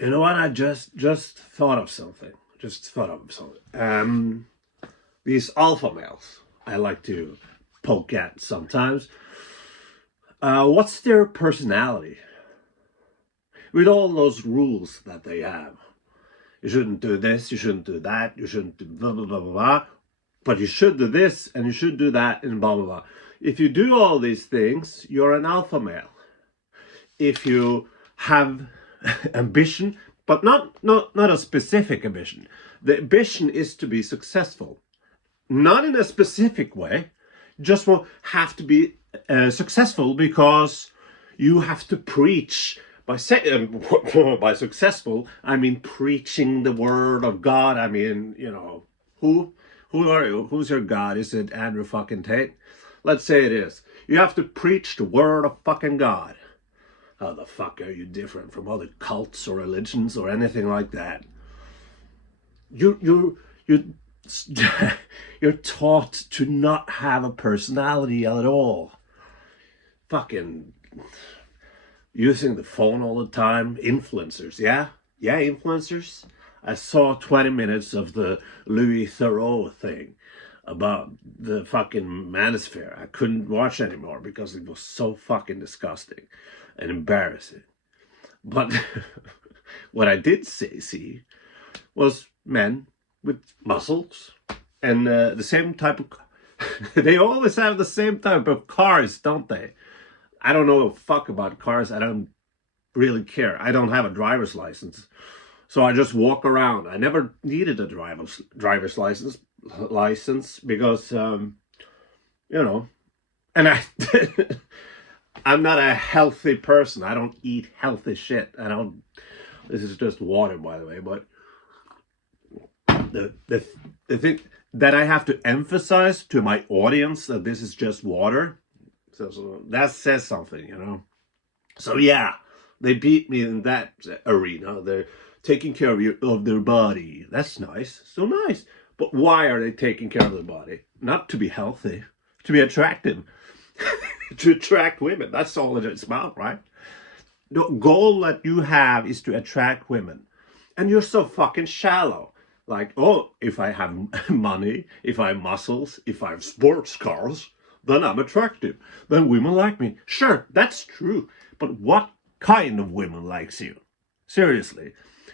You know what? I just thought of something. These alpha males I like to poke at sometimes. What's their personality? With all those rules that they have. You shouldn't do this, you shouldn't do that, you shouldn't do blah, blah, blah, blah, blah. But you should do this and you should do that and blah, blah, blah. If you do all these things, you're an alpha male. If you have ambition, but not a specific ambition. The ambition is to be successful. Not in a specific way. Just will have to be successful because you have to preach. By by successful, I mean preaching the word of God. I mean, you know, who are you? Who's your God? Is it Andrew fucking Tate? Let's say it is. You have to preach the word of fucking God. How the fuck are you different from other cults or religions or anything like that? You you're taught to not have a personality at all. Fucking using the phone all the time. Influencers, yeah, influencers. I saw 20 minutes of the Louis Theroux thing about the fucking manosphere. I couldn't watch anymore because it was so fucking disgusting and embarrassing. But what I did see was men with muscles and the same type of they always have the same type of cars, don't they? I don't know a fuck about cars. I don't really care. I don't have a driver's license, so I just walk around. I never needed a driver's license because you know, and I'm not a healthy person. I don't eat healthy shit. I don't. This is just water, by the way. But the thing that I have to emphasize to my audience that this is just water. So that says something, you know. So yeah, they beat me in that arena. They're taking care of their body. That's nice. So nice. But why are they taking care of their body? Not to be healthy, to be attractive, to attract women. That's all it's about, right? The goal that you have is to attract women. And you're so fucking shallow. Like, oh, if I have money, if I have muscles, if I have sports cars, then I'm attractive. Then women like me. Sure, that's true. But what kind of women likes you? Seriously.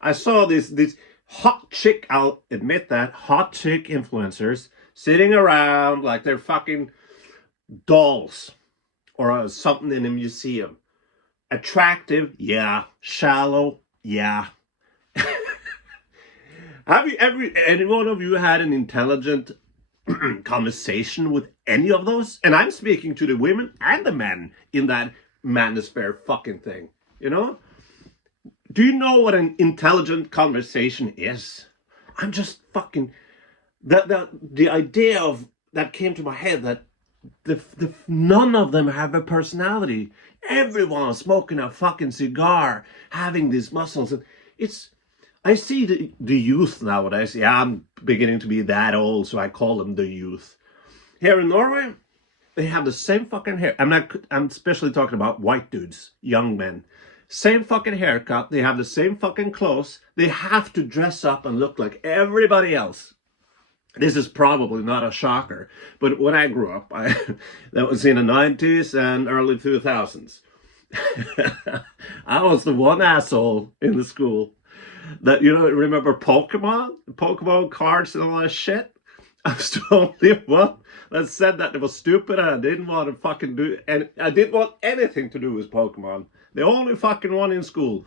I saw this hot chick, I'll admit that, hot chick influencers sitting around like they're fucking dolls or something in a museum. Attractive, yeah. Shallow, yeah. Have you any one of you had an intelligent conversation with any of those? And I'm speaking to the women and the men in that manosphere fucking thing, you know? Do you know what an intelligent conversation is? I'm just fucking... The idea of that came to my head that none of them have a personality. Everyone smoking a fucking cigar, having these muscles. And it's... I see the youth nowadays. Yeah, I'm beginning to be that old, so I call them the youth. Here in Norway, they have the same fucking hair. I'm especially talking about white dudes, young men. Same fucking haircut. They have the same fucking clothes. They have to dress up and look like everybody else. This is probably not a shocker, but when I grew up, that was in the 90s and early 2000s. I was the one asshole in the school that, you know, remember Pokemon cards and all that shit. I was the only one that said that it was stupid and I didn't want to fucking do, and I didn't want anything to do with Pokemon. The only fucking one in school.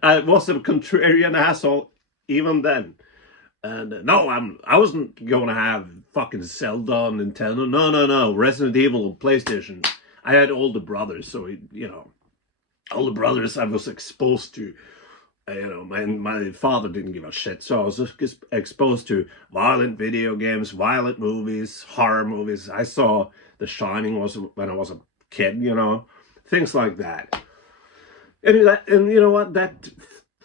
I was a contrarian asshole even then. And no, I wasn't going to have fucking Zelda on Nintendo. No. Resident Evil, PlayStation. I had older brothers, so, you know, older brothers I was exposed to. You know, my father didn't give a shit, so I was just exposed to violent video games, violent movies, horror movies. I saw The Shining when I was a kid, you know, things like that. And you know what? That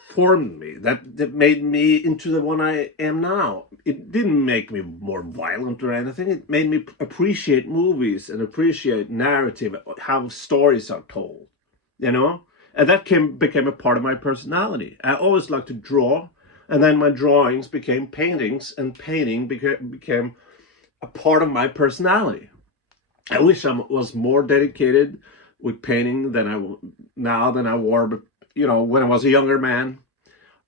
formed me. That made me into the one I am now. It didn't make me more violent or anything. It made me appreciate movies and appreciate narrative, how stories are told, you know? And that became a part of my personality. I always liked to draw, and then my drawings became paintings, and painting became a part of my personality. I wish I was more dedicated with painting than than I were, but when I was a younger man,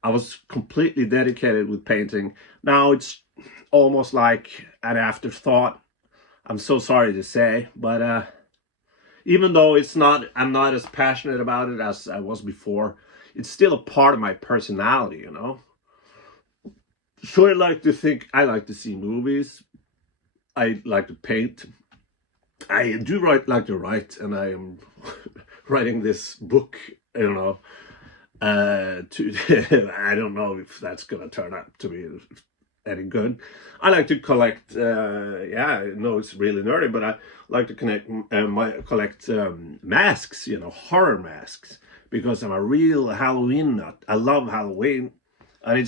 I was completely dedicated with painting. Now it's almost like an afterthought. I'm so sorry to say, but even though I'm not as passionate about it as I was before, it's still a part of my personality, So I like to see movies. I like to paint. I do like to write, and I am writing this book, I don't know if that's gonna turn out to be any good. I like to collect. I know it's really nerdy, but I like to collect masks. Horror masks, because I'm a real Halloween nut. I love Halloween, and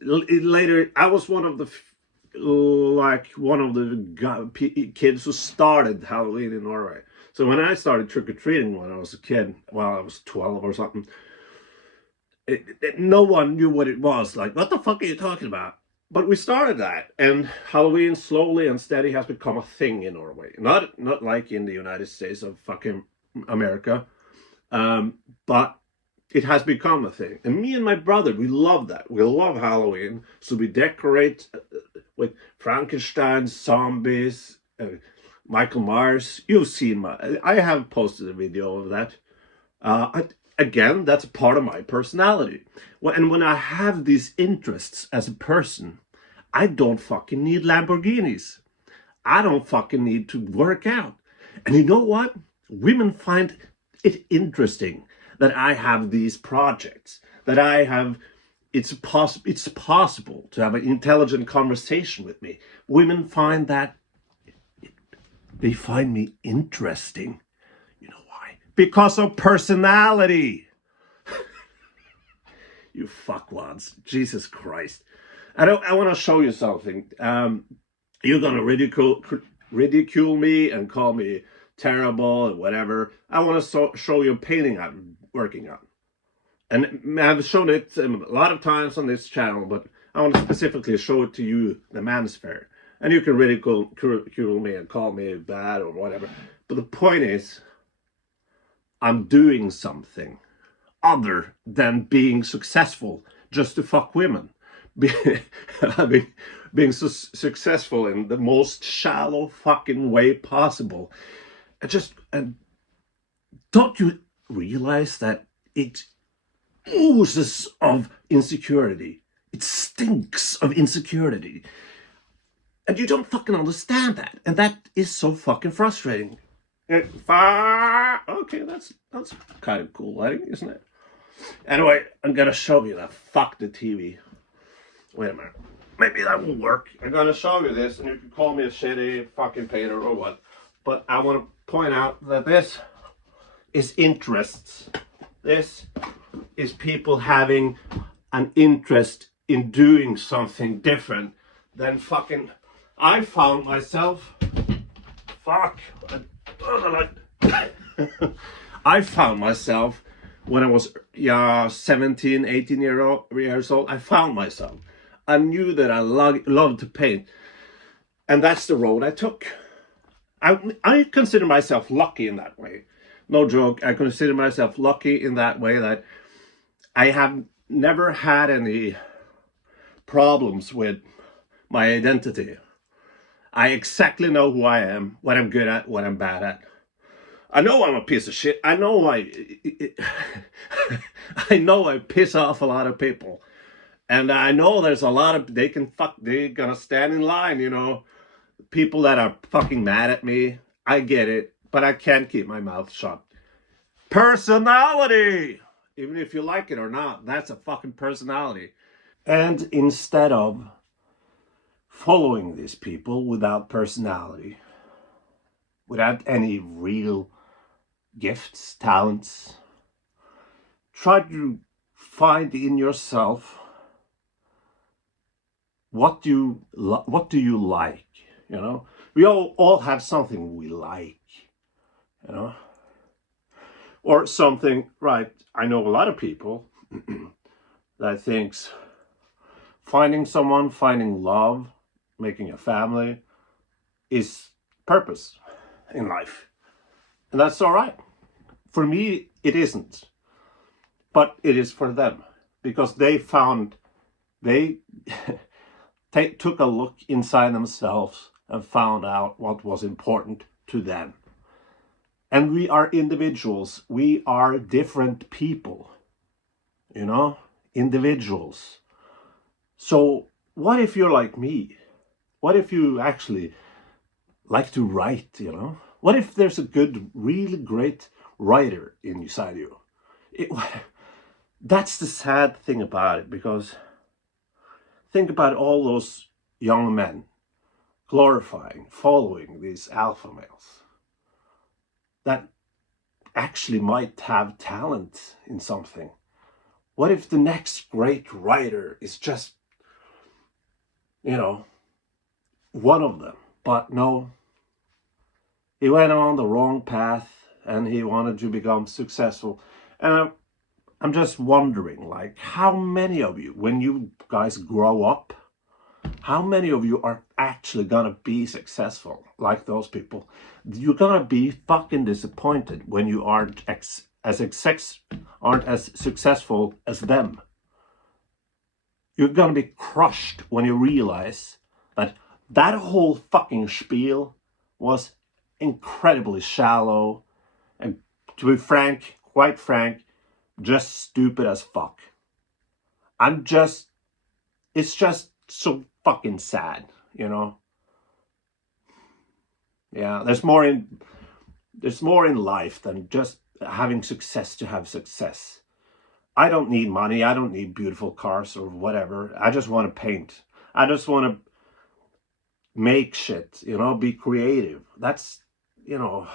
later I was one of the kids who started Halloween in Norway. So when I started trick-or-treating when I was a kid, I was 12 or something, no one knew what it was. Like, what the fuck are you talking about? But we started that, and Halloween slowly and steady has become a thing in Norway. Not like in the United States of fucking America, but it has become a thing. And me and my brother, we love that. We love Halloween, so we decorate with Frankenstein, zombies, Michael Myers. You've seen I have posted a video of that. Again, that's a part of my personality. And when I have these interests as a person, I don't fucking need Lamborghinis. I don't fucking need to work out. And you know what? Women find it interesting that I have these projects, that I have, it's possible to have an intelligent conversation with me. Women find that, they find me interesting. You know why? Because of personality. You fuckwads. Jesus Christ. I want to show you something. You're going to ridicule me and call me terrible and whatever. I want to show you a painting I'm working on. And I've shown it a lot of times on this channel, but I want to specifically show it to you, the manosphere. And you can ridicule me and call me bad or whatever. But the point is, I'm doing something other than being successful just to fuck women. Being successful in the most shallow fucking way possible. And don't you realize that it oozes of insecurity? It stinks of insecurity. And you don't fucking understand that. And that is so fucking frustrating. Okay, that's kind of cool lighting, isn't it? Anyway, I'm gonna show you that. Fuck the TV. Wait a minute. Maybe that will work. I'm gonna show you this, and you can call me a shitty fucking painter or what. But I want to point out that this is interests. This is people having an interest in doing something different than fucking... I found myself... I found myself when I was 17, 18 years old. I found myself. I knew that I loved to paint. And that's the road I took. I consider myself lucky in that way. No joke. I consider myself lucky in that way that I have never had any problems with my identity. I exactly know who I am, what I'm good at, what I'm bad at. I know I'm a piece of shit. I know I know I piss off a lot of people. And I know there's a lot of, they're gonna stand in line, people that are fucking mad at me. I get it, but I can't keep my mouth shut. Personality! Even if you like it or not, that's a fucking personality. And instead of following these people without personality, without any real gifts, talents, try to find in yourself what do you like, We all have something we like, Or something, right? I know a lot of people that thinks finding someone, finding love, making a family is purpose in life. And that's all right. For me, it isn't. But it is for them. Because they took a look inside themselves and found out what was important to them. And we are individuals. We are different people. You know? Individuals. So what if you're like me? What if you actually like to write, you know? What if there's a good, really great writer inside you? That's the sad thing about it, because think about all those young men glorifying, following these alpha males that actually might have talent in something. What if the next great writer is just, you know, one of them? But no, he went on the wrong path and he wanted to become successful. And I'm just wondering, like, how many of you, when you guys grow up, how many of you are actually gonna be successful like those people? You're gonna be fucking disappointed when you aren't as successful as them. You're gonna be crushed when you realize that that whole fucking spiel was incredibly shallow and, to be frank, quite frank, just stupid as fuck. It's just so fucking sad, you know? Yeah, there's more in life than just having success to have success. I don't need money. I don't need beautiful cars or whatever. I just want to paint. I just want to make shit, you know, be creative. That's, you know,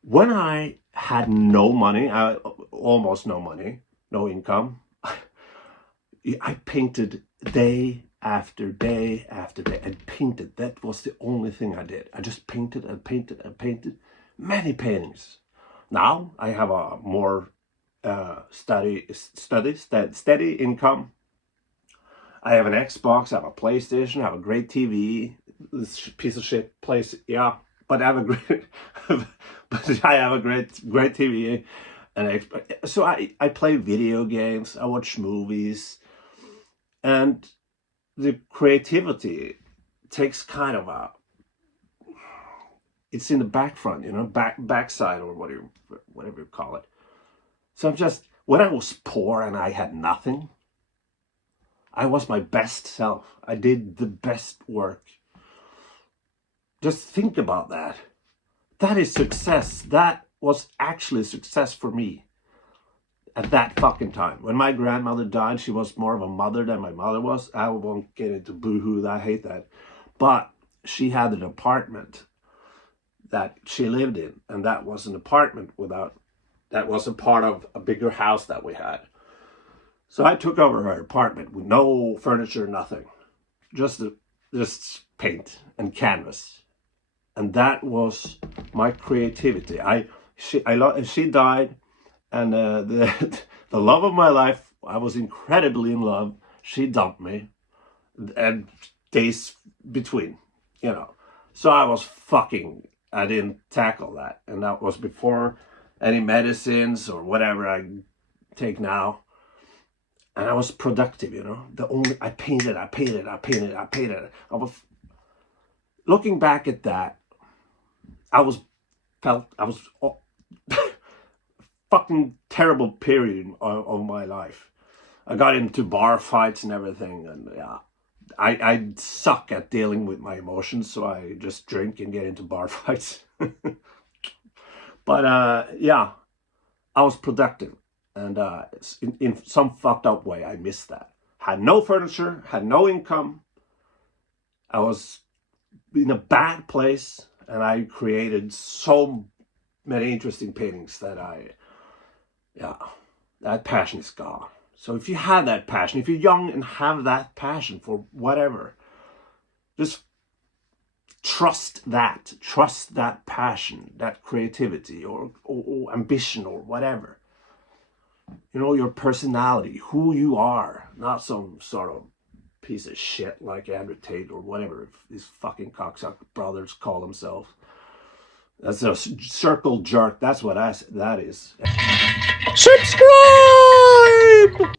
when I had no money, almost no money, no income, I painted day after day after day and painted. That was the only thing I did. I just painted and painted and painted many paintings. Now I have a more steady income. I have an Xbox, I have a PlayStation, I have a great TV. This piece of shit place, yeah, but I have a great, but I have a great TV and Xbox. So I play video games, I watch movies, and the creativity takes kind of it's in the back front, you know, backside or whatever you call it. So when I was poor and I had nothing, I was my best self. I did the best work. Just think about that. That is success. That was actually success for me at that fucking time. When my grandmother died, she was more of a mother than my mother was. I won't get into boohoo, I hate that. But she had an apartment that she lived in, and that was an apartment that was a part of a bigger house that we had. So I took over her apartment with no furniture, nothing. Just paint and canvas. And that was my creativity. She died, and the love of my life, I was incredibly in love. She dumped me, and days between, you know. So I didn't tackle that. And that was before any medicines or whatever I take now. And I was productive, you know. I painted. I was looking back at that. I was fucking terrible period of my life. I got into bar fights and everything, and yeah, I suck at dealing with my emotions, so I just drink and get into bar fights. But yeah, I was productive. And in some fucked up way, I missed that. Had no furniture, had no income. I was in a bad place, and I created so many interesting paintings that that passion is gone. So if you have that passion, if you're young and have that passion for whatever, just Trust that passion, that creativity, or ambition, or whatever. You know, your personality, who you are, not some sort of piece of shit like Andrew Tate or whatever these fucking cocksucker brothers call themselves. That's a circle jerk. That's what that is. Subscribe!